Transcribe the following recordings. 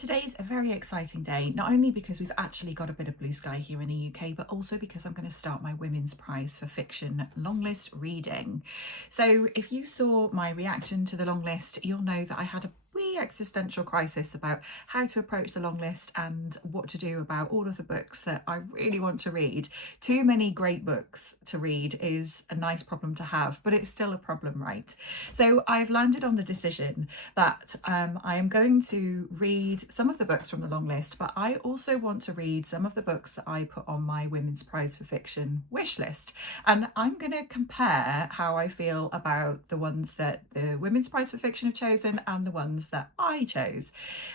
Today's a very exciting day, not only because we've actually got a bit of blue sky here in the UK, but also because I'm going to start my Women's Prize for Fiction longlist reading. So if you saw my reaction to the longlist, you'll know that I had a wee existential crisis about how to approach the longlist and what to do about all of the books that I really want to read. Too many great books to read is a nice problem to have, but it's still a problem, right? So I've landed on the decision that I am going to read some of the books from the long list, but I also want to read some of the books that I put on my Women's Prize for Fiction wish list. And I'm going to compare how I feel about the ones that the Women's Prize for Fiction have chosen and the ones that I chose.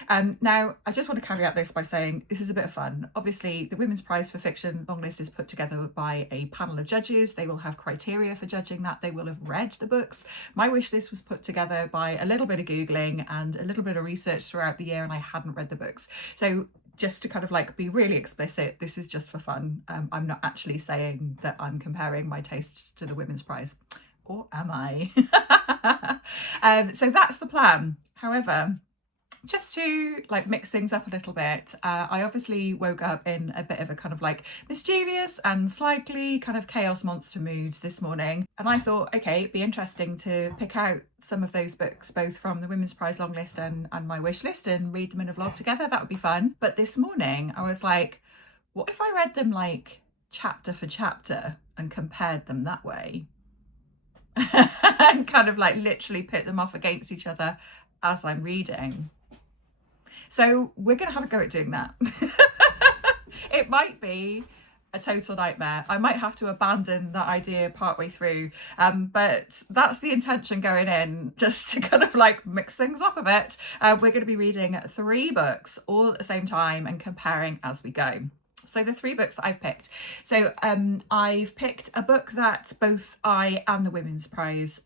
Now, I just want to caveat this by saying this is a bit of fun. Obviously, the Women's Prize for Fiction long list is put together by a panel of judges. They will have criteria for judging that. They will have read the books. My wish list was put together by a little bit of Googling and a little bit of research throughout the year, and I hadn't read the books. So just to kind of like be really explicit, this is just for fun. I'm not actually saying that I'm comparing my taste to the Women's Prize, or am I? So that's the plan. However, just to like mix things up a little bit, I obviously woke up in a bit of a kind of like mischievous and slightly kind of chaos monster mood this morning, and I thought, okay, it'd be interesting to pick out some of those books both from the Women's Prize long list and my wish list and read them in a vlog together. That would be fun. But this morning I was like, what if I read them like chapter for chapter and compared them that way? And kind of like literally pit them off against each other as I'm reading. So we're going to have a go at doing that. It might be a total nightmare. I might have to abandon that idea partway through, but that's the intention going in, just to kind of like mix things up a bit. We're going to be reading 3 books all at the same time and comparing as we go. So the 3 books that I've picked. So I've picked a book that both I and the Women's Prize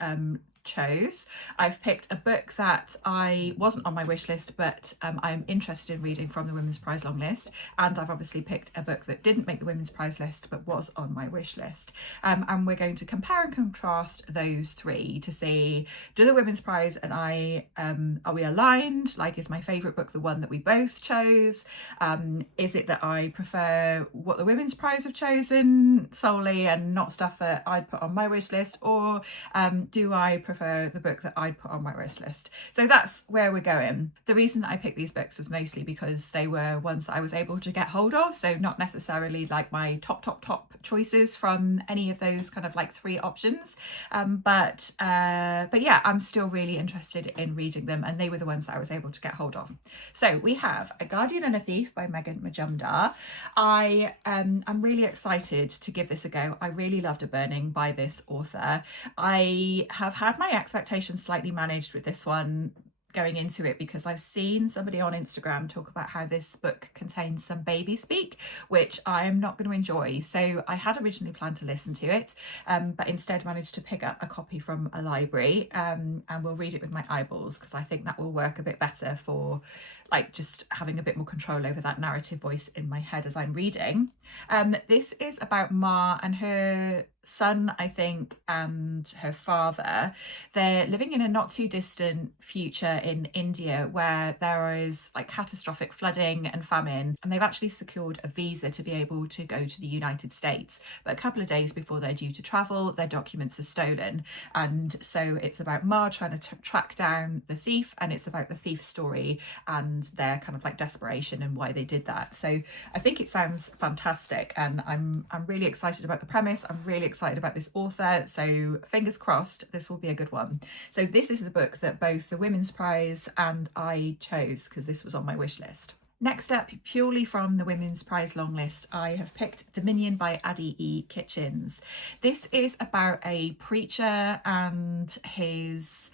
chose. I've picked a book that I wasn't on my wish list, but I'm interested in reading from the Women's Prize long list. And I've obviously picked a book that didn't make the Women's Prize list, but was on my wish list. And we're going to compare and contrast those 3 to see, do the Women's Prize and I, are we aligned? Like, is my favourite book the one that we both chose? Is it that I prefer what the Women's Prize have chosen solely and not stuff that I'd put on my wish list? Or do I prefer the book that I'd put on my wish list? So that's where we're going. The reason that I picked these books was mostly because they were ones that I was able to get hold of, so not necessarily like my top choices from any of those kind of like 3 options, but yeah, I'm still really interested in reading them, and they were the ones that I was able to get hold of. So we have A Guardian and a Thief by Megha Majumdar. I'm really excited to give this a go. I really loved A Burning by this author. I have had my expectations slightly managed with this one going into it, because I've seen somebody on Instagram talk about how this book contains some baby speak, which I am not going to enjoy. So I had originally planned to listen to it, but instead managed to pick up a copy from a library, and will read it with my eyeballs, because I think that will work a bit better for like just having a bit more control over that narrative voice in my head as I'm reading. This is about Ma and her son, I think, and her father. They're living in a not too distant future in India where there is like catastrophic flooding and famine, and they've actually secured a visa to be able to go to the United States. But a couple of days before they're due to travel, their documents are stolen, and so it's about Ma trying to track down the thief, and it's about the thief's story and their kind of like desperation and why they did that. So I think it sounds fantastic, and I'm really excited about the premise. I'm really excited about this author, so fingers crossed this will be a good one. So this is the book that both the Women's Prize and I chose, because this was on my wish list. Next up, purely from the Women's Prize long list, I have picked Dominion by Addie E. Citchens. This is about a preacher and his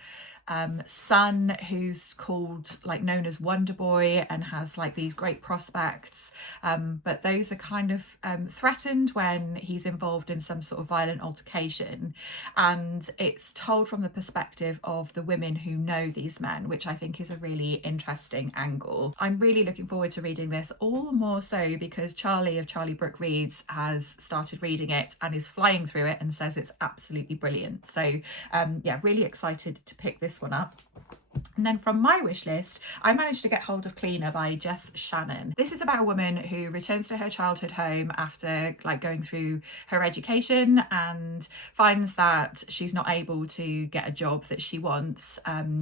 son, who's called like known as Wonder Boy and has like these great prospects, but those are kind of threatened when he's involved in some sort of violent altercation, and it's told from the perspective of the women who know these men, which I think is a really interesting angle. I'm really looking forward to reading this, all the more so because Charlie of Charlie Brooke Reads has started reading it and is flying through it and says it's absolutely brilliant. So yeah, really excited to pick this one up. And then from my wish list, I managed to get hold of Cleaner by Jess Shannon. This is about a woman who returns to her childhood home after like going through her education and finds that she's not able to get a job that she wants.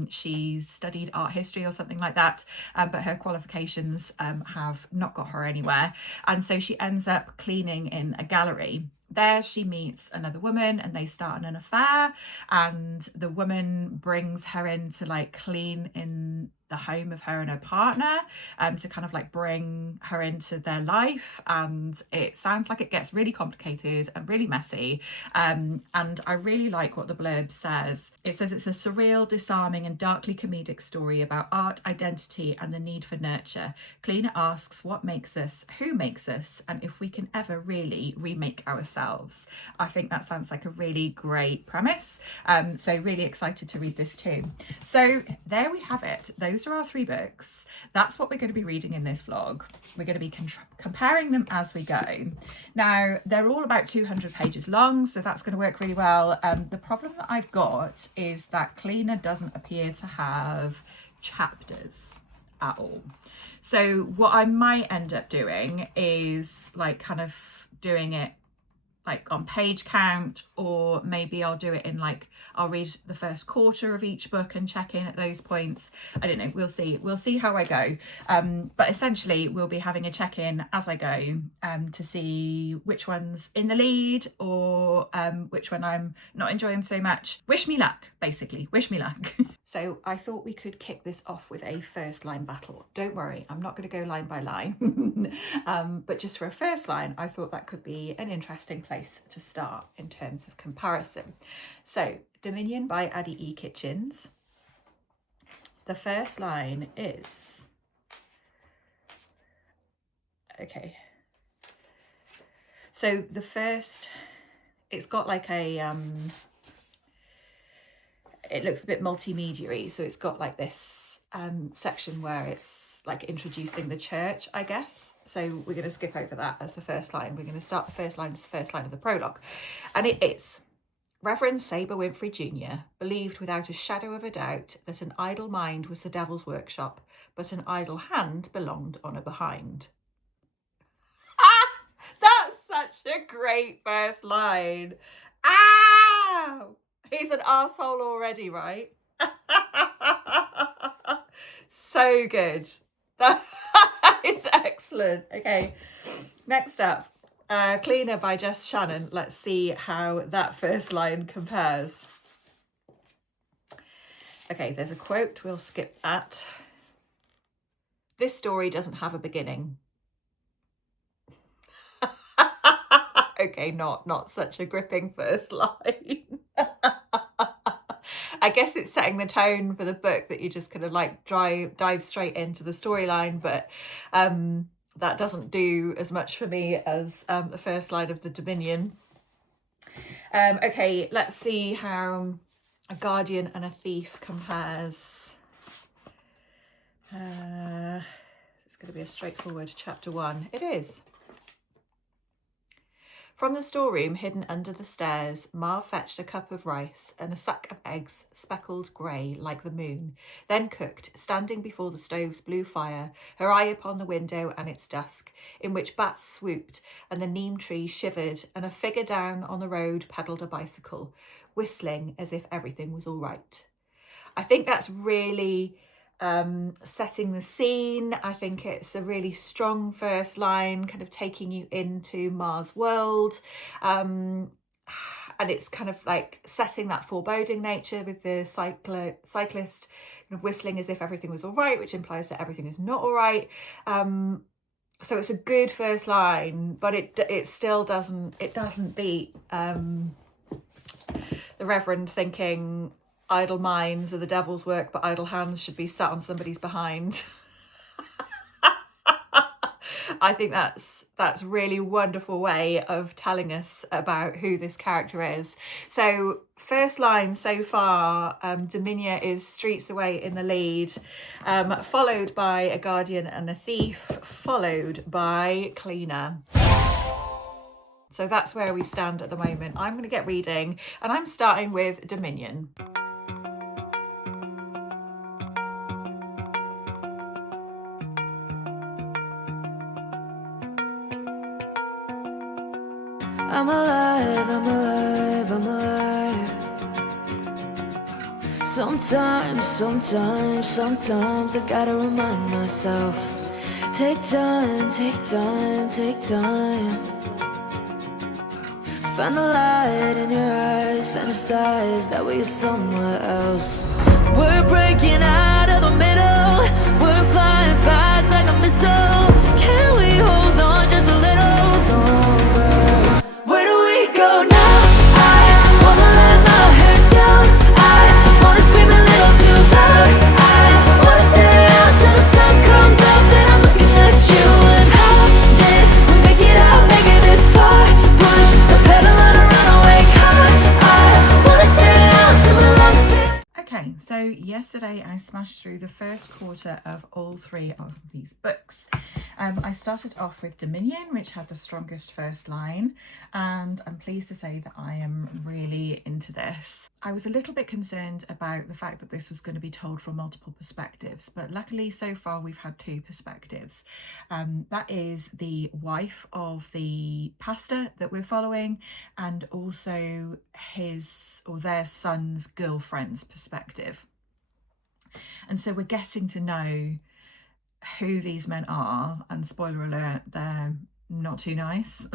She's studied art history or something like that, but her qualifications have not got her anywhere. And so she ends up cleaning in a gallery. There she meets another woman and they start an affair, and the woman brings her in to like clean in the home of her and her partner, to kind of like bring her into their life. And it sounds like it gets really complicated and really messy, and I really like what the blurb says. It says it's a surreal, disarming and darkly comedic story about art, identity and the need for nurture. Cleaner asks what makes us, who makes us, and if we can ever really remake ourselves. I think that sounds like a really great premise, so really excited to read this too. So there we have it. Those are our 3 books. That's what we're going to be reading in this vlog. We're going to be comparing them as we go. Now, they're all about 200 pages long, so that's going to work really well. The problem that I've got is that Cleaner doesn't appear to have chapters at all. So what I might end up doing is like kind of doing it like on page count, or maybe I'll do it in like, I'll read the first quarter of each book and check in at those points. I don't know, we'll see how I go. But essentially we'll be having a check-in as I go, to see which one's in the lead, or which one I'm not enjoying so much. Wish me luck, basically, wish me luck. So I thought we could kick this off with a first line battle. Don't worry, I'm not going to go line by line, but just for a first line, I thought that could be an interesting place to start in terms of comparison. So Dominion by Addie E. Citchens. The first line is, okay, so the first, it's got like a it looks a bit multimedia-y, so it's got like this section where it's like introducing the church, I guess. So we're going to skip over that as the first line. We're going to start the first line as the first line of the prologue. And it is, Reverend Saber Winfrey Jr. believed without a shadow of a doubt that an idle mind was the devil's workshop, but an idle hand belonged on a behind. Ah! That's such a great first line. Ow! He's an arsehole already, right? So good. That is excellent. Okay, next up, Cleaner by Jess Shannon. Let's see how that first line compares. Okay, there's a quote. We'll skip that. This story doesn't have a beginning. Okay, not such a gripping first line. I guess it's setting the tone for the book that you just kind of like dive straight into the storyline, but that doesn't do as much for me as the first line of the Dominion. Okay, let's see how A Guardian and a Thief compares. It's going to be a straightforward chapter 1. It is. From the storeroom hidden under the stairs, Ma fetched a cup of rice and a sack of eggs speckled grey like the moon, then cooked, standing before the stove's blue fire, her eye upon the window and its dusk, in which bats swooped and the neem tree shivered, and a figure down on the road pedalled a bicycle, whistling as if everything was all right. I think that's really setting the scene. I think it's a really strong first line, kind of taking you into Ma's world, and it's kind of like setting that foreboding nature with the cyclist kind of whistling as if everything was all right, which implies that everything is not all right. So it's a good first line, but it still doesn't beat the Reverend thinking idle minds are the devil's work, but idle hands should be sat on somebody's behind. I think that's really wonderful way of telling us about who this character is. So first line so far, Dominia is streets away in the lead, followed by A Guardian and a Thief, followed by Cleaner. So that's where we stand at the moment. I'm going to get reading, and I'm starting with Dominion. I'm alive, I'm alive, I'm alive. Sometimes I gotta remind myself. Take time, take time, take time. Find the light in your eyes, fantasize that we're somewhere else. We're breaking out of the middle, we're flying fast like a missile. Can we hold on just a little longer? Where do we go now? I wanna let my hair down, I wanna scream a little too loud, I wanna stay out till the sun comes up, then I'm looking at you. And how did we make it out, make it this far? Push the pedal on a runaway car, I wanna stay out till my lungs feel. Okay, so yesterday I smashed through the first quarter of all 3 of these books. I started off with Dominion, which had the strongest first line, and I'm pleased to say that I am really into this. I was a little bit concerned about the fact that this was going to be told from multiple perspectives, but luckily so far we've had 2 perspectives. That is the wife of the pastor that we're following, and also his or their son's girlfriend's perspective. And so we're getting to know who these men are, and spoiler alert, they're not too nice,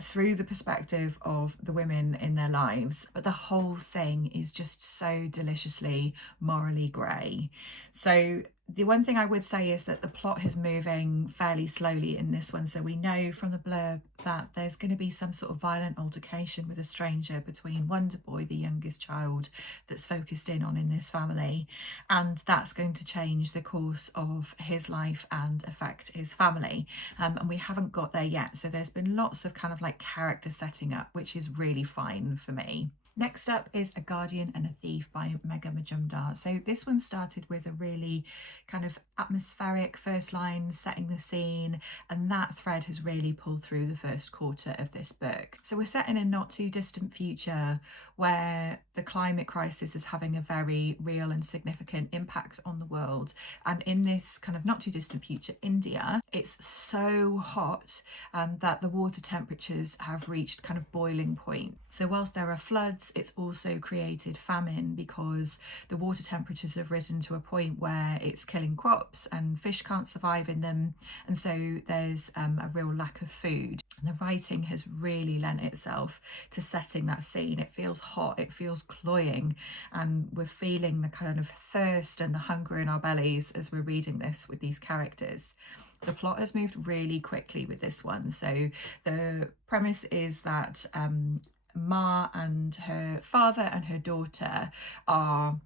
through the perspective of the women in their lives. But the whole thing is just so deliciously morally grey. So the one thing I would say is that the plot is moving fairly slowly in this one. So we know from the blurb that there's going to be some sort of violent altercation with a stranger between Wonder Boy, the youngest child that's focused in on in this family, and that's going to change the course of his life and affect his family. And we haven't got there yet. So there's been lots of kind of like character setting up, which is really fine for me. Next up is A Guardian and a Thief by Megha Majumdar. So this one started with a really kind of atmospheric first line, setting the scene, and that thread has really pulled through the first quarter of this book. So we're set in a not too distant future where the climate crisis is having a very real and significant impact on the world. And in this kind of not too distant future, India, it's so hot that the water temperatures have reached kind of boiling point. So whilst there are floods, it's also created famine because the water temperatures have risen to a point where it's killing crops and fish can't survive in them. And so there's a real lack of food. And the writing has really lent itself to setting that scene. It feels hot, it feels cloying, and we're feeling the kind of thirst and the hunger in our bellies as we're reading this with these characters. The plot has moved really quickly with this one. So the premise is that Ma and her father and her daughter are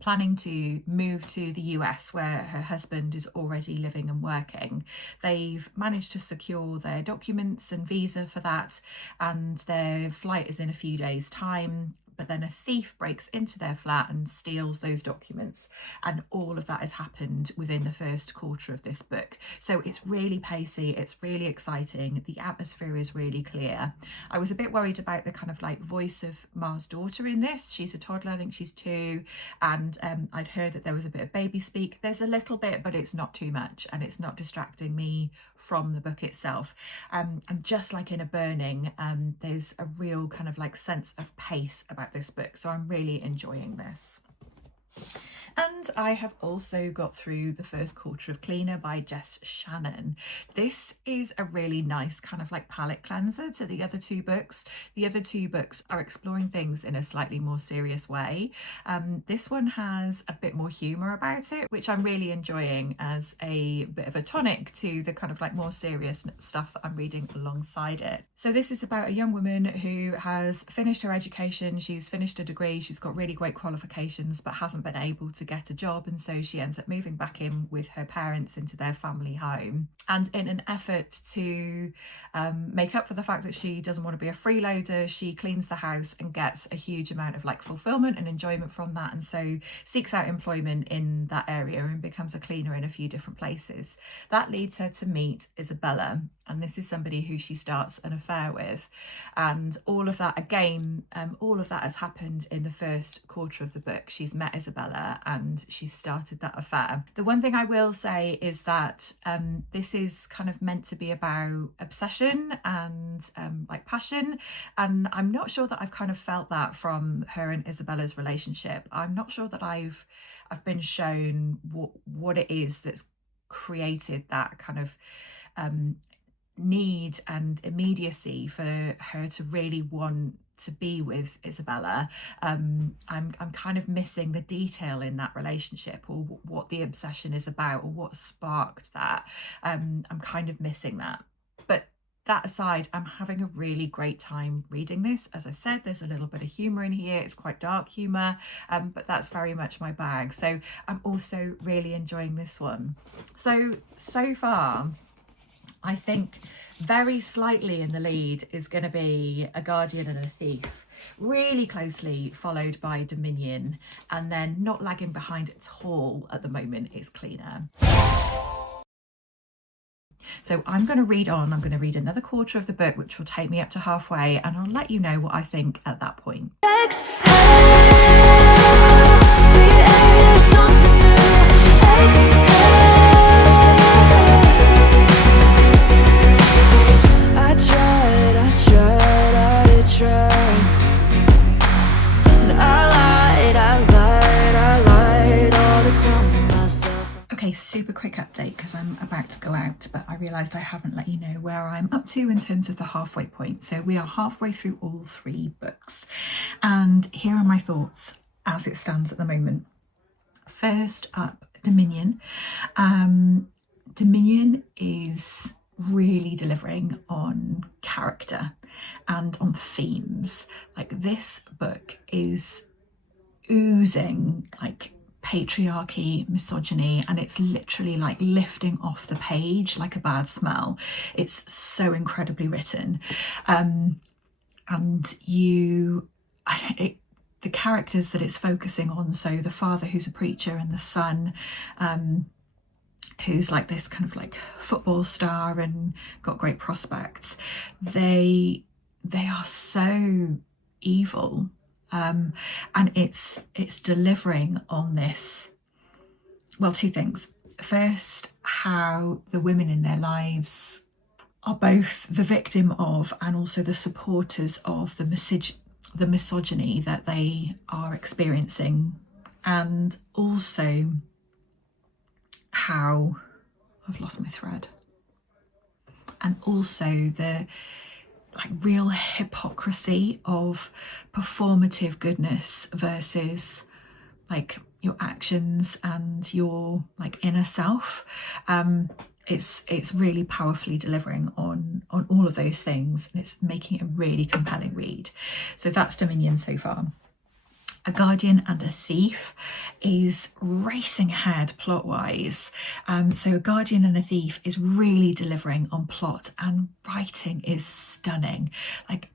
planning to move to the US, where her husband is already living and working. They've managed to secure their documents and visa for that, and their flight is in a few days' time. But then a thief breaks into their flat and steals those documents, and all of that has happened within the first quarter of this book. So it's really pacey, it's really exciting, the atmosphere is really clear. I was a bit worried about the kind of like voice of Ma's daughter in this. She's a toddler, I think she's 2, and I'd heard that there was a bit of baby speak. There's a little bit, but it's not too much, and it's not distracting me from the book itself. And just like in A Burning, there's a real kind of like sense of pace about this book, so I'm really enjoying this. And I have also got through the first quarter of Cleaner by Jess Shannon. This is a really nice kind of like palette cleanser to the other 2 books. The other 2 books are exploring things in a slightly more serious way. This one has a bit more humour about it, which I'm really enjoying as a bit of a tonic to the kind of like more serious stuff that I'm reading alongside it. So this is about a young woman who has finished her education. She's finished a degree, she's got really great qualifications, but hasn't been able to get a job, and so she ends up moving back in with her parents into their family home. And in an effort to make up for the fact that she doesn't want to be a freeloader, she cleans the house and gets a huge amount of like fulfillment and enjoyment from that, and so seeks out employment in that area and becomes a cleaner in a few different places. That leads her to meet Isabella, and this is somebody who she starts an affair with, and all of that again, all of that has happened in the first quarter of the book. She's met Isabella and she's started that affair. The one thing I will say is that this is kind of meant to be about obsession and like passion, and I'm not sure that I've kind of felt that from her and Isabella's relationship. I'm not sure that I've been shown what it is that's created that kind of need and immediacy for her to really want to be with Isabella. I'm kind of missing the detail in that relationship, or what the obsession is about, or what sparked that. I'm kind of missing that. But that aside, I'm having a really great time reading this. As I said, there's a little bit of humour in here. It's quite dark humour, but that's very much my bag. So I'm also really enjoying this one. So far, I think very slightly in the lead is going to be A Guardian and a Thief, really closely followed by Dominion, and then not lagging behind at all at the moment is Cleaner. So I'm going to read on. I'm going to read another quarter of the book, which will take me up to halfway, and I'll let you know what I think at that point. Okay, super quick update because I'm about to go out, but I realised I haven't let you know where I'm up to in terms of the halfway point. So we are halfway through all 3 books, and here are my thoughts as it stands at the moment. First up, Dominion. Dominion is really delivering on character and on themes. Like, this book is oozing like patriarchy, misogyny, and it's literally like lifting off the page like a bad smell. It's so incredibly written, and the characters that it's focusing on, so the father who's a preacher and the son who's like this kind of like football star and got great prospects, they are so evil. And it's delivering on this, well, 2 things. First, how the women in their lives are both the victim of and also the supporters of the misogyny that they are experiencing, and also how I've lost my thread, and also the like real hypocrisy of performative goodness versus like your actions and your like inner self. It's really powerfully delivering on all of those things, and it's making it a really compelling read. So that's Dominion so far. A Guardian and a Thief is racing ahead plot-wise. So A Guardian and a Thief is really delivering on plot, and writing is stunning. Like,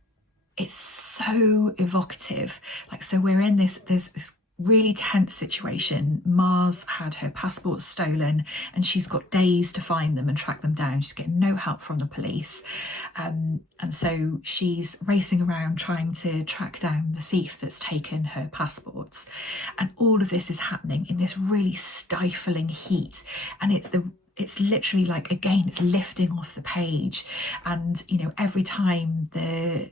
it's so evocative. Like, so we're in there's this really tense situation. Mars had her passport stolen and she's got days to find them and track them down. She's getting no help from the police. And so she's racing around trying to track down the thief that's taken her passports. And all of this is happening in this really stifling heat. And it's literally like, again, it's lifting off the page. And, you know, every time the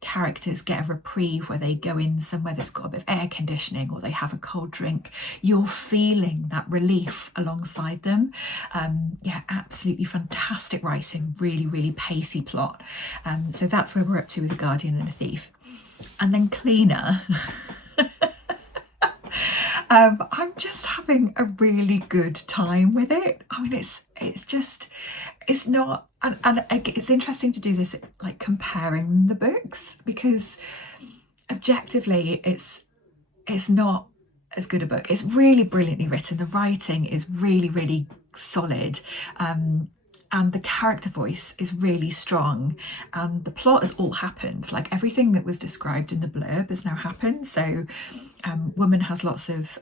characters get a reprieve where they go in somewhere that's got a bit of air conditioning or they have a cold drink, you're feeling that relief alongside them. Yeah, absolutely fantastic writing, really, really pacey plot. So that's where we're up to with The Guardian and a Thief. And then Cleaner. I'm just having a really good time with it. I mean, it's not, and it's interesting to do this, like comparing the books, because objectively it's not as good a book. It's really brilliantly written. The writing is really, really solid. And the character voice is really strong, and the plot has all happened. Like, everything that was described in the blurb has now happened. So woman has lots of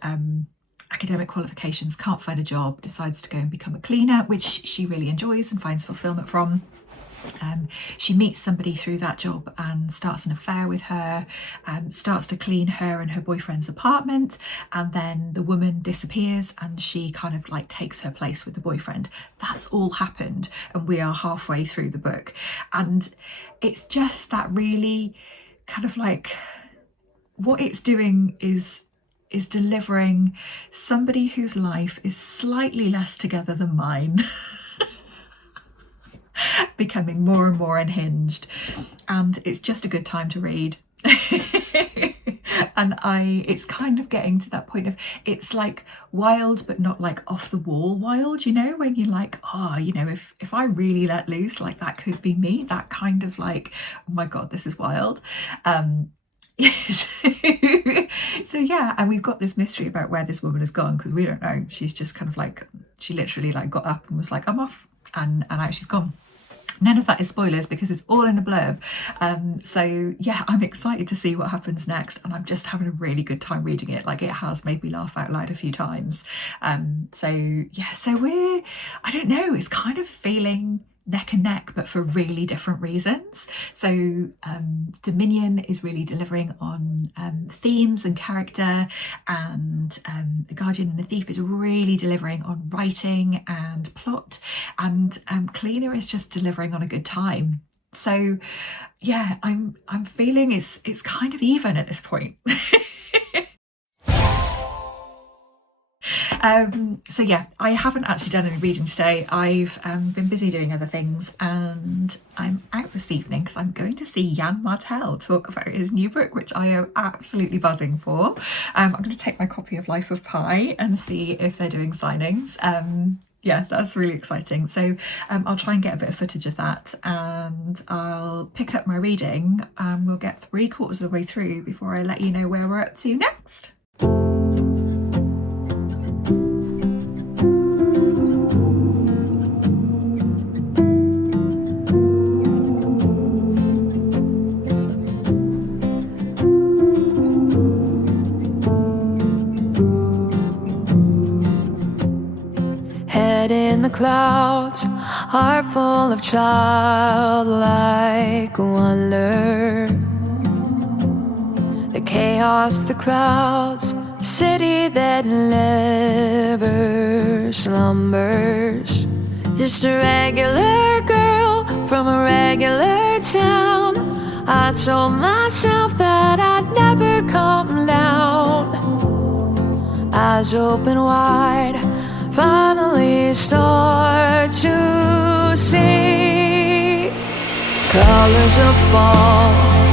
academic qualifications, can't find a job, decides to go and become a cleaner, which she really enjoys and finds fulfillment from. She meets somebody through that job and starts an affair with her, starts to clean her and her boyfriend's apartment, and then the woman disappears and she kind of like takes her place with the boyfriend. That's all happened, and we are halfway through the book, and it's just that really kind of like, what it's doing is delivering somebody whose life is slightly less together than mine becoming more and more unhinged, and it's just a good time to read. And it's kind of getting to that point of, it's like wild but not like off the wall wild, you know, when you're like, oh, you know, if I really let loose, like that could be me, that kind of like, oh my god, this is wild. So yeah, and we've got this mystery about where this woman has gone, because we don't know. She's just kind of like, she literally like got up and was like, I'm off, and out she's gone. None of that is spoilers because it's all in the blurb. So yeah, I'm excited to see what happens next, and I'm just having a really good time reading it. Like, it has made me laugh out loud a few times. So yeah, so I don't know, it's kind of feeling neck and neck, but for really different reasons. So Dominion is really delivering on themes and character, and A Guardian and a Thief is really delivering on writing and plot, and Cleaner is just delivering on a good time. So yeah, I'm feeling it's kind of even at this point. So yeah, I haven't actually done any reading today. I've been busy doing other things, and I'm out this evening because I'm going to see Jan Martel talk about his new book, which I am absolutely buzzing for. I'm going to take my copy of Life of Pi and see if they're doing signings. Yeah, that's really exciting. So I'll try and get a bit of footage of that, and I'll pick up my reading. We'll get 3/4 of the way through before I let you know where we're up to next. In the clouds, heart full of childlike wonder. The chaos, the crowds, a city that never slumbers. Just a regular girl from a regular town. I told myself that I'd never come down. Eyes open wide, finally start to see colors of fall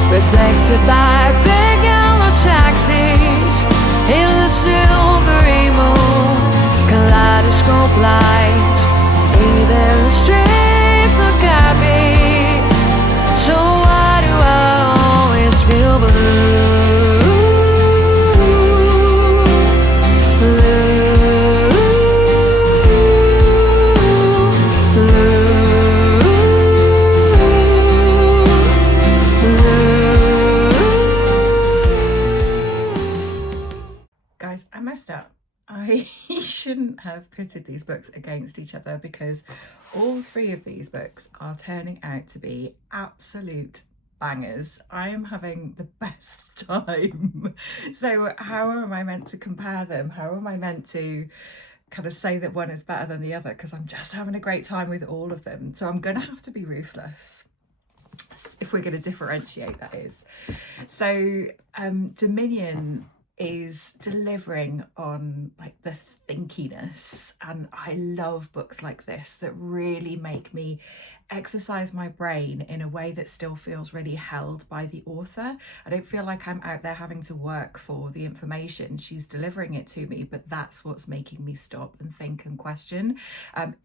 reflected by big yellow taxis in the silvery moon. Kaleidoscope lights, even the streets look happy. So why do I always feel blue? I shouldn't have pitted these books against each other, because all 3 of these books are turning out to be absolute bangers. I am having the best time. So how am I meant to compare them? How am I meant to kind of say that one is better than the other? Because I'm just having a great time with all of them. So I'm going to have to be ruthless if we're going to differentiate, that is. So Dominion is delivering on like the thinkiness, and I love books like this that really make me exercise my brain in a way that still feels really held by the author. I don't feel like I'm out there having to work for the information. She's delivering it to me, but that's what's making me stop and think and question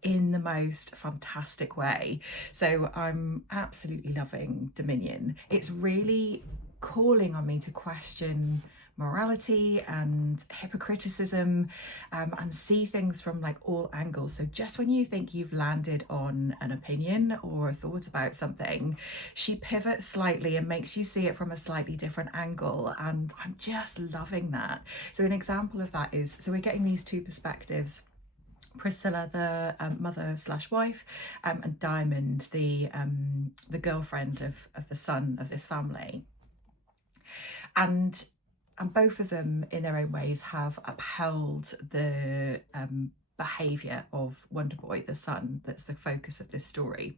in the most fantastic way. So I'm absolutely loving Dominion. It's really calling on me to question morality and hypocriticism, and see things from like all angles. So just when you think you've landed on an opinion or a thought about something, she pivots slightly and makes you see it from a slightly different angle, and I'm just loving that. So an example of that is, so we're getting these two perspectives: Priscilla, the mother slash wife, and Diamond, the girlfriend of the son of this family. And both of them, in their own ways, have upheld the behaviour of Wonderboy, the son, that's the focus of this story.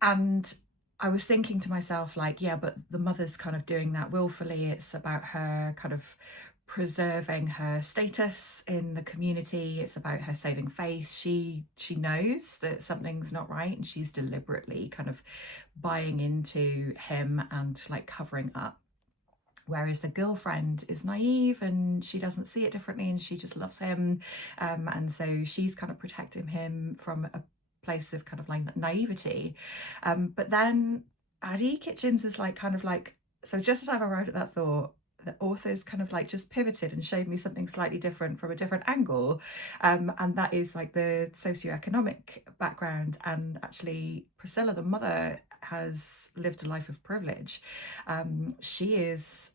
And I was thinking to myself, like, yeah, but the mother's kind of doing that willfully. It's about her kind of preserving her status in the community. It's about her saving face. She knows that something's not right, and she's deliberately kind of buying into him and like covering up. Whereas the girlfriend is naive and she doesn't see it differently, and she just loves him, and so she's kind of protecting him from a place of kind of like naivety. But then Addie Citchens is like kind of like, so just as I've arrived at that thought, the author's kind of like just pivoted and showed me something slightly different from a different angle, and that is like the socioeconomic background. And actually Priscilla, the mother, has lived a life of privilege. She is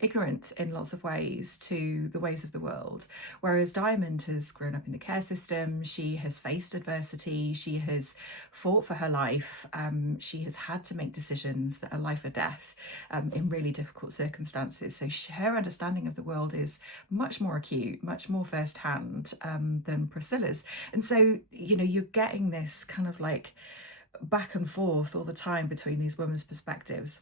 ignorant in lots of ways to the ways of the world, whereas Diamond has grown up in the care system. She has faced adversity. She has fought for her life. She has had to make decisions that are life or death in really difficult circumstances. So her understanding of the world is much more acute, much more firsthand than Priscilla's. And so, you know, you're getting this kind of like back and forth all the time between these women's perspectives.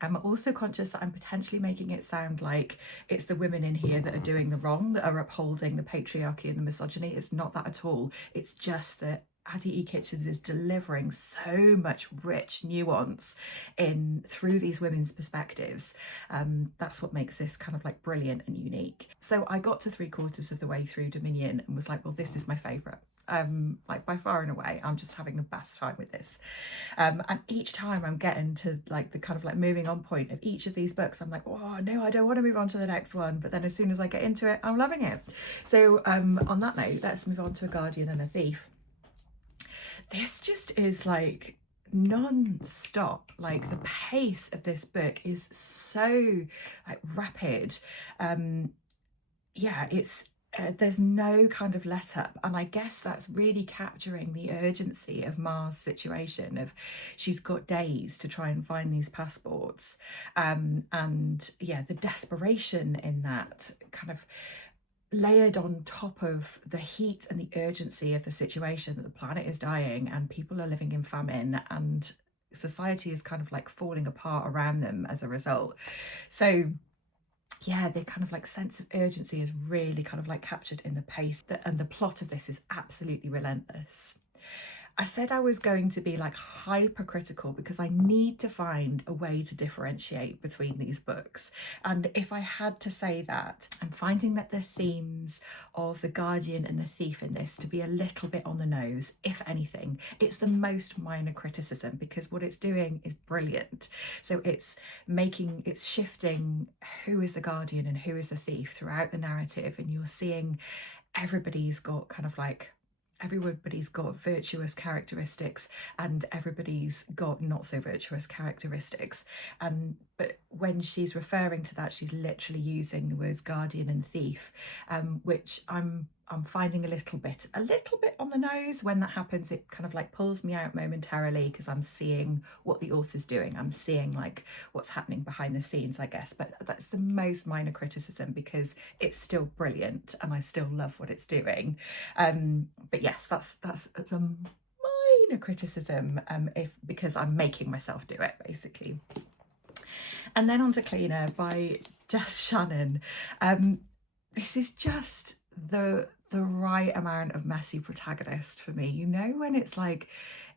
I'm also conscious that I'm potentially making it sound like it's the women in here that are doing the wrong, that are upholding the patriarchy and the misogyny. It's not that at all. It's just that Addie E. Citchens is delivering so much rich nuance in through these women's perspectives. That's what makes this kind of like brilliant and unique. So I got to 3/4 of the way through Dominion and was like, well, this is my favourite. Like by far and away, I'm just having the best time with this. And each time I'm getting to like the kind of like moving on point of each of these books, I'm like, oh no, I don't want to move on to the next one. But then as soon as I get into it, I'm loving it. So on that note, let's move on to A Guardian and a Thief. This just is like non-stop. Like the pace of this book is so like rapid. Yeah, it's there's no kind of let up, and I guess that's really capturing the urgency of Ma's situation. Of she's got days to try and find these passports, and yeah, the desperation in that kind of layered on top of the heat and the urgency of the situation, that the planet is dying and people are living in famine and society is kind of like falling apart around them as a result. So yeah, the kind of like sense of urgency is really kind of like captured in the pace, and the plot of this is absolutely relentless. I said I was going to be like hypercritical because I need to find a way to differentiate between these books. And if I had to say that, I'm finding that the themes of The Guardian and The Thief in this to be a little bit on the nose, if anything. It's the most minor criticism because what it's doing is brilliant. So it's shifting who is the Guardian and who is the thief throughout the narrative, and you're seeing everybody's got virtuous characteristics and everybody's got not so virtuous characteristics. But when she's referring to that, she's literally using the words guardian and thief, which I'm finding a little bit on the nose. When that happens, it kind of like pulls me out momentarily because I'm seeing what the author's doing. I'm seeing like what's happening behind the scenes, I guess. But that's the most minor criticism because it's still brilliant and I still love what it's doing. But yes, that's a minor criticism because I'm making myself do it basically. And then on to Cleaner by Jess Shannon. This is just the right amount of messy protagonist for me. You know, when it's like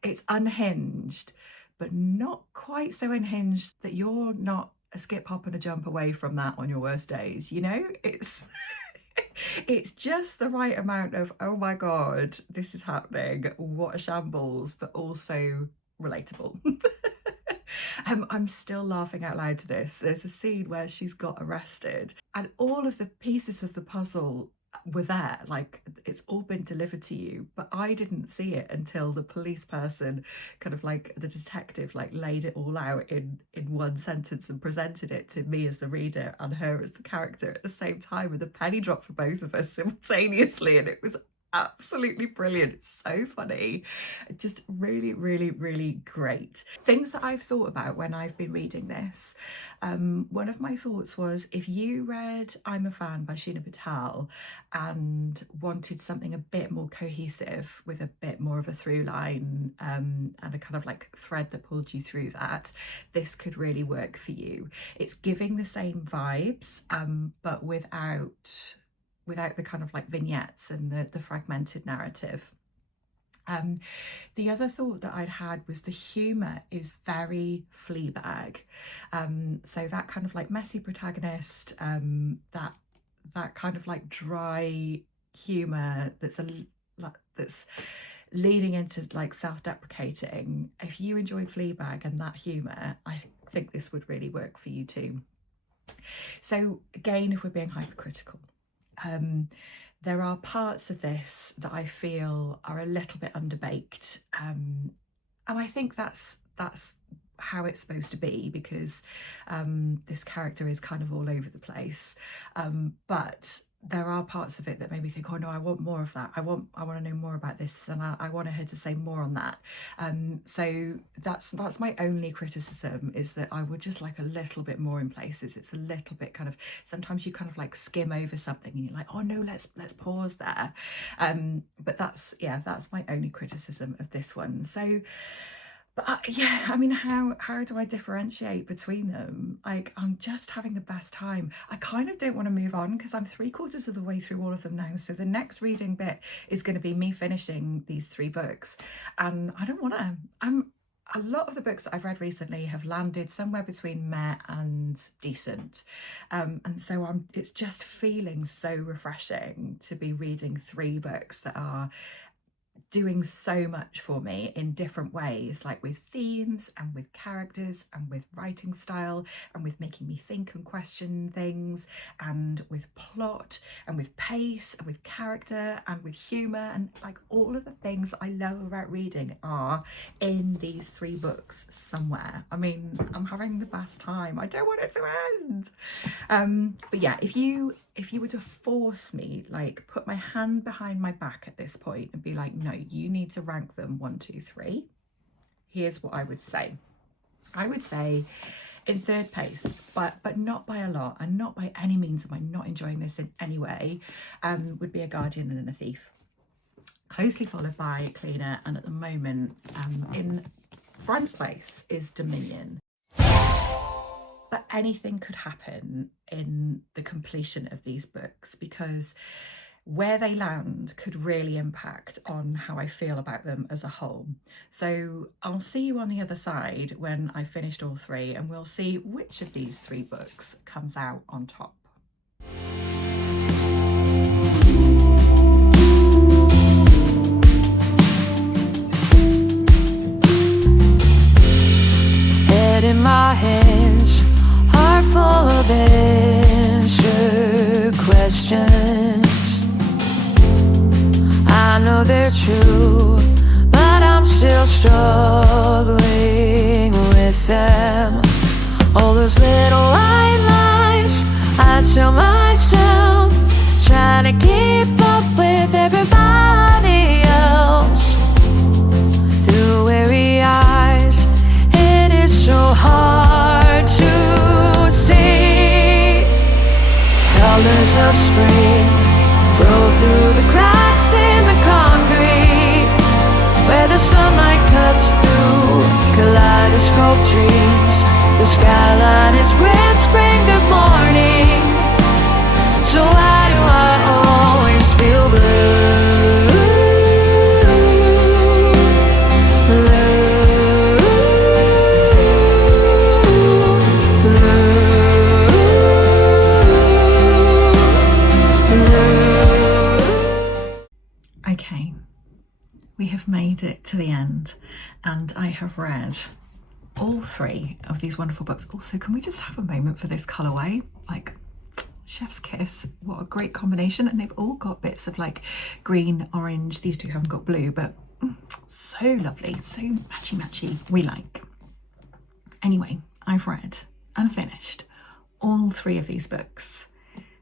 it's unhinged but not quite so unhinged that you're not a skip, hop and a jump away from that on your worst days. You know, it's it's just the right amount of, oh my god, this is happening, what a shambles, but also relatable. I'm still laughing out loud to this. There's a scene where she's got arrested and all of the pieces of the puzzle were there, like it's all been delivered to you, but I didn't see it until the police person, kind of like the detective, like laid it all out in one sentence and presented it to me as the reader and her as the character at the same time, and the penny dropped for both of us simultaneously, and it was absolutely brilliant. It's so funny, just really, really, really great. Things that I've thought about when I've been reading this, one of my thoughts was, if you read I'm a Fan by Sheena Patel and wanted something a bit more cohesive with a bit more of a through line, and a kind of like thread that pulled you through that, this could really work for you. It's giving the same vibes, but without the kind of like vignettes and the fragmented narrative. The other thought that I'd had was the humour is very Fleabag. So that kind of like messy protagonist, that kind of like dry humour that's leaning into like self-deprecating. If you enjoyed Fleabag and that humour, I think this would really work for you too. So again, if we're being hypercritical, there are parts of this that I feel are a little bit underbaked, and I think that's how it's supposed to be, because this character is kind of all over the place, but there are parts of it that made me think, oh no, I want more of that. I want to know more about this, and I wanted her to say more on that. So that's my only criticism, is that I would just like a little bit more in places. It's a little bit kind of, sometimes you kind of like skim over something and you're like, oh no, let's pause there. But that's my only criticism of this one. So, but yeah, I mean, how do I differentiate between them? Like, I'm just having the best time. I kind of don't want to move on because I'm 3/4 of the way through all of them now. So the next reading bit is going to be me finishing these 3 books. And I don't want to. A lot of the books that I've read recently have landed somewhere between meh and decent. And so it's just feeling so refreshing to be reading 3 books that are doing so much for me in different ways, like with themes and with characters and with writing style and with making me think and question things, and with plot and with pace and with character and with humour, and like all of the things I love about reading are in these 3 books somewhere. I mean, I'm having the best time. I don't want it to end. But yeah, if you were to force me, like put my hand behind my back at this point and be like, no, you need to rank them 1, 2, 3, here's what I would say. I would say in 3rd place, but not by a lot, and not by any means am I not enjoying this in any way, would be A Guardian and A Thief. Closely followed by Cleaner, and at the moment in front place is Dominion. But anything could happen in the completion of these books, because where they land could really impact on how I feel about them as a whole. So I'll see you on the other side when I've finished all 3, and we'll see which of these 3 books comes out on top. Head in my hands, heart full of answer questions. I know they're true, but I'm still struggling with them. All those little white lies I tell myself, trying to keep up with everybody else. Through weary eyes, it is so hard to see. Colors of spring grow through the cracks in the concrete, where the sunlight cuts through kaleidoscope dreams. The skyline is whispering good morning. So why do I always feel blue? Okay, we have made it to the end, and I have read all three of these wonderful books. Also, can we just have a moment for this colourway? Like, chef's kiss, what a great combination. And they've all got bits of like green, orange. These two haven't got blue, but so lovely, so matchy we like. Anyway, I've read and finished all three of these books,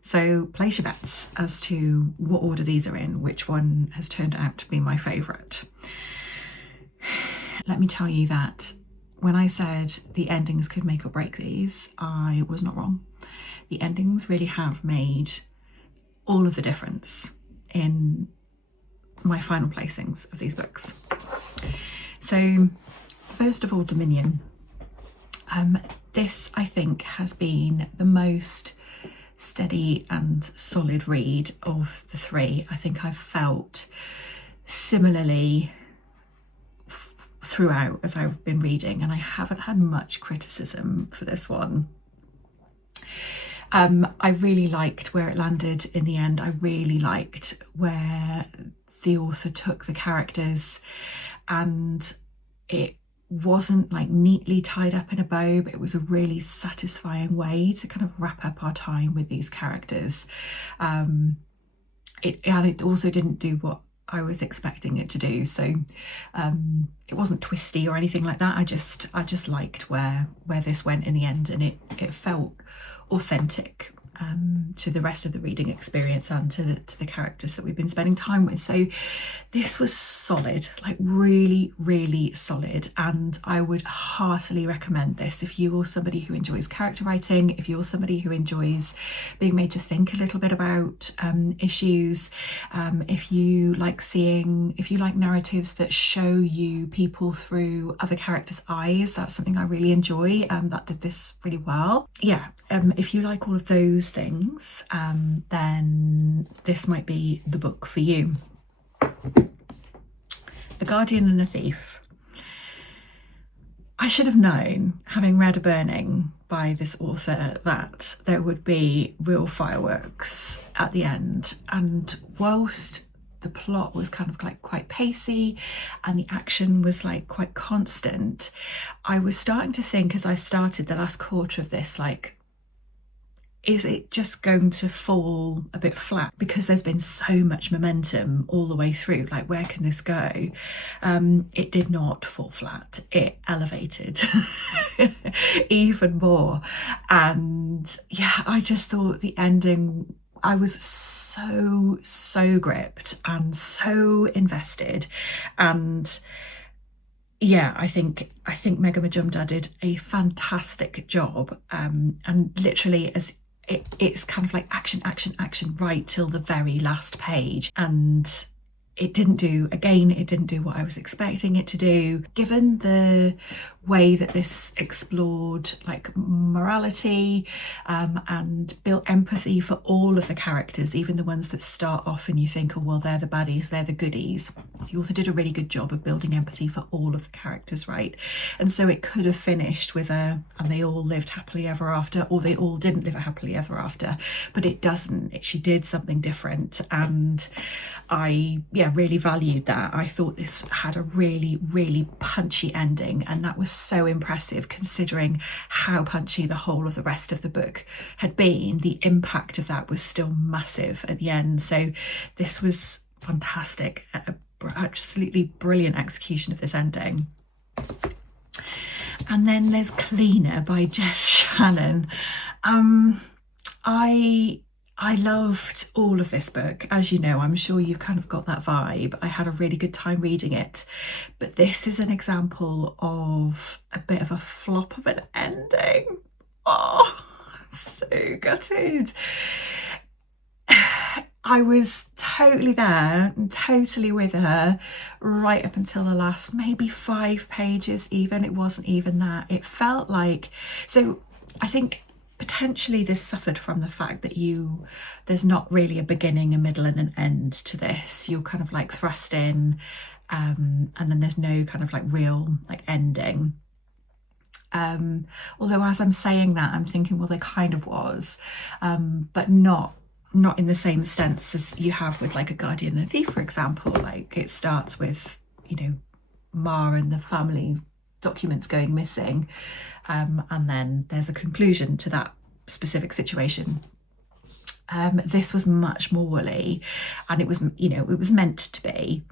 so place your bets as to what order these are in, which one has turned out to be my favourite. Let me tell you that when I said the endings could make or break these, I was not wrong. The endings really have made all of the difference in my final placings of these books. So first of all, Dominion. This I think has been the most steady and solid read of the three. I think I've felt similarly throughout as I've been reading, and I haven't had much criticism for this one. I really liked where it landed in the end. I really liked where the author took the characters, and it wasn't like neatly tied up in a bow, but it was a really satisfying way to kind of wrap up our time with these characters. It also didn't do what I was expecting it to do, so it wasn't twisty or anything like that. I just liked where this went in the end, and it felt authentic to the rest of the reading experience and to the characters that we've been spending time with. So this was solid, like really solid, and I would heartily recommend this if you are somebody who enjoys character writing, if you're somebody who enjoys being made to think a little bit about issues, if you like narratives that show you people through other characters' eyes. That's something I really enjoy, that did this really well. Yeah, if you like all of those things, then this might be the book for you. A Guardian and a Thief. I should have known, having read A Burning by this author, that there would be real fireworks at the end, and whilst the plot was kind of like quite pacey and the action was like quite constant, I was starting to think as I started the last quarter of this, like, is it just going to fall a bit flat? Because there's been so much momentum all the way through, like, where can this go? It did not fall flat, it elevated even more. And yeah, I just thought the ending, I was so gripped and so invested. And yeah, I think Megha Majumdar did a fantastic job, and literally it's kind of like action right till the very last page, and it didn't do what I was expecting it to do, given the way that this explored like morality, and built empathy for all of the characters, even the ones that start off and you think, oh well, they're the baddies, they're the goodies. The author did a really good job of building empathy for all of the characters, right? And so it could have finished with and they all lived happily ever after, or they all didn't live a happily ever after, but it doesn't. She did something different, and I really valued that. I thought this had a really punchy ending, and that was so impressive considering how punchy the whole of the rest of the book had been. The impact of that was still massive at the end. So this was fantastic, absolutely brilliant execution of this ending. And then there's Cleaner by Jess Shannon. I loved all of this book. As you know, I'm sure you've kind of got that vibe. I had a really good time reading it, but this is an example of a bit of a flop of an ending. Oh, I'm so gutted. I was totally there and totally with her right up until the last maybe 5 pages even. It wasn't even that. It felt like, so I think potentially this suffered from the fact that there's not really a beginning, a middle and an end to this. You're kind of like thrust in, and then there's no kind of like real like ending. Although as I'm saying that, I'm thinking, well, there kind of was, but not in the same sense as you have with like A Guardian and a Thief, for example. Like, it starts with, you know, Ma and the family documents going missing, and then there's a conclusion to that specific situation. This was much more woolly, and it was, you know, it was meant to be.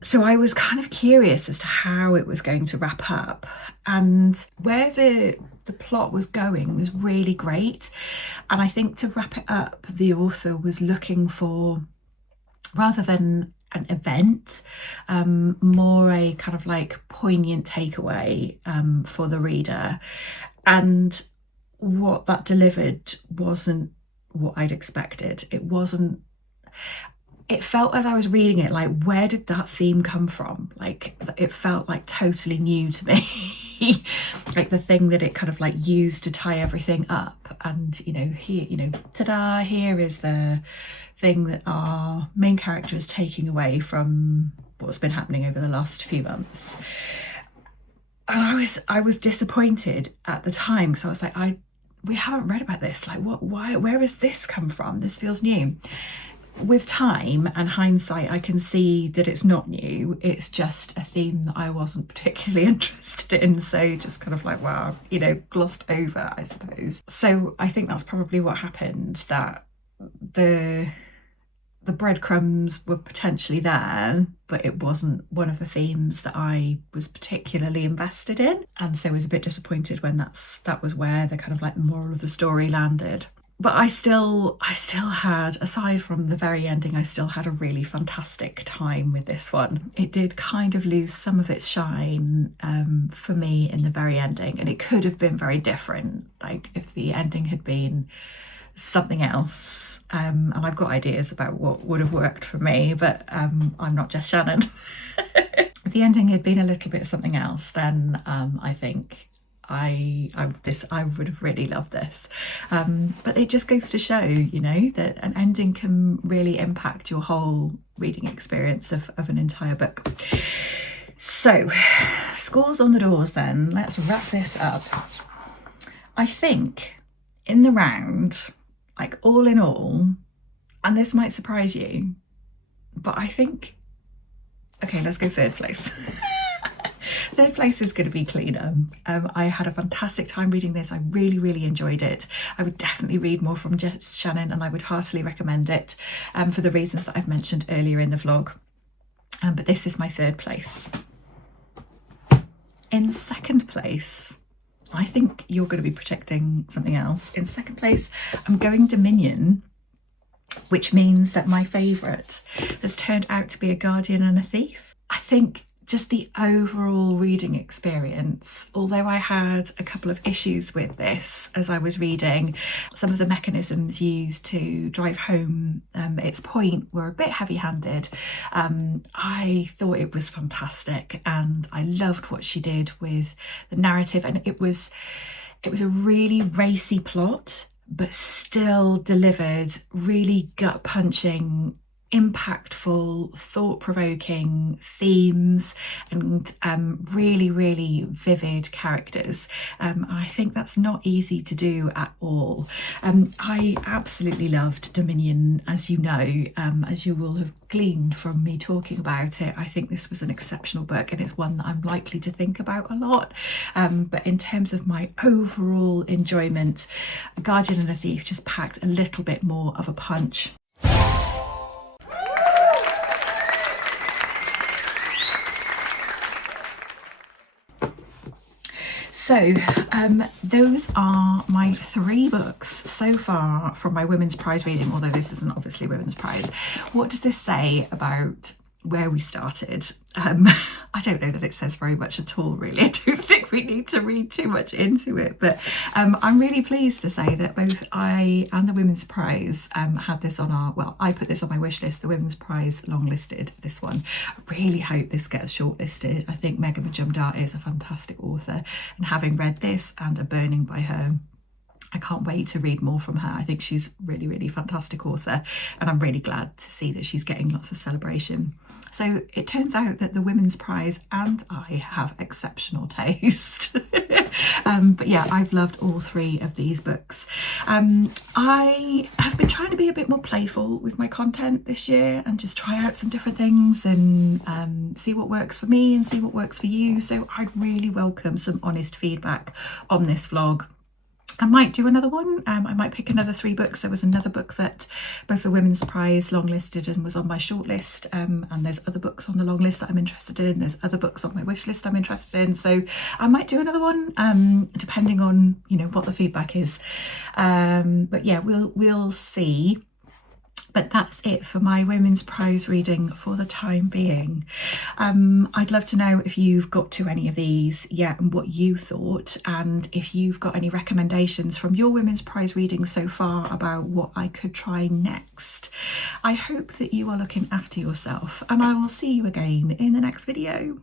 So I was kind of curious as to how it was going to wrap up, and where the plot was going was really great. And I think to wrap it up, the author was looking for, rather than an event, more a kind of like poignant takeaway for the reader. And what that delivered wasn't what I'd expected. It felt, as I was reading it, like, where did that theme come from? Like, it felt like totally new to me. Like the thing that it kind of like used to tie everything up. And, you know, here, you know, ta-da, here is the thing that our main character is taking away from what's been happening over the last few months. And I was disappointed at the time, because I was like, we haven't read about this. Like, where has this come from? This feels new. With time and hindsight, I can see that it's not new. It's just a theme that I wasn't particularly interested in. So just kind of like, wow, you know, glossed over, I suppose. So I think that's probably what happened, that the breadcrumbs were potentially there, but it wasn't one of the themes that I was particularly invested in. And so I was a bit disappointed when that was where the kind of like the moral of the story landed. But I still had, aside from the very ending, I still had a really fantastic time with this one. It did kind of lose some of its shine for me in the very ending, and it could have been very different, like if the ending had been something else. And I've got ideas about what would have worked for me, but I'm not just Shannon. If the ending had been a little bit something else, then I think I would have really loved this. But it just goes to show, you know, that an ending can really impact your whole reading experience of an entire book. So, scores on the doors then. Let's wrap this up. I think in the round, like all in all, and this might surprise you, but I think, okay, let's go third place. Third place is going to be cleaner. I had a fantastic time reading this. I really, really enjoyed it. I would definitely read more from Jess, Shannon, and I would heartily recommend it for the reasons that I've mentioned earlier in the vlog. But this is my third place. In second place, I think you're going to be predicting something else. In second place, I'm going Dominion, which means that my favourite has turned out to be A Guardian and a Thief. I think just the overall reading experience, although I had a couple of issues with this as I was reading, some of the mechanisms used to drive home its point were a bit heavy-handed. I thought it was fantastic, and I loved what she did with the narrative, and it was a really racy plot, but still delivered really gut-punching, impactful, thought-provoking themes and really, really vivid characters. I think that's not easy to do at all. I absolutely loved Dominion, as you know, as you will have gleaned from me talking about it. I think this was an exceptional book, and it's one that I'm likely to think about a lot. But in terms of my overall enjoyment, Guardian and a Thief just packed a little bit more of a punch. So those are my 3 books so far from my Women's Prize reading, although this isn't obviously Women's Prize. What does this say about where we started? I don't know that it says very much at all, really. I don't think we need to read too much into it, but I'm really pleased to say that both I and the Women's Prize had this on our, well, I put this on my wish list, the Women's Prize longlisted this one. I really hope this gets shortlisted. I think Megha Majumdar is a fantastic author, and having read this and A Burning by her, I can't wait to read more from her. I think she's really, really fantastic author, and I'm really glad to see that she's getting lots of celebration. So it turns out that the Women's Prize and I have exceptional taste. But yeah, I've loved all three of these books. I have been trying to be a bit more playful with my content this year and just try out some different things and see what works for me and see what works for you. So I'd really welcome some honest feedback on this vlog. I might do another one. I might pick another 3 books. There was another book that both the Women's Prize longlisted and was on my shortlist, and there's other books on the long list that I'm interested in. There's other books on my wish list I'm interested in. So I might do another one, depending on, you know, what the feedback is. But yeah, we'll see. But that's it for my Women's Prize reading for the time being. I'd love to know if you've got to any of these yet and what you thought, and if you've got any recommendations from your Women's Prize reading so far about what I could try next. I hope that you are looking after yourself, and I will see you again in the next video.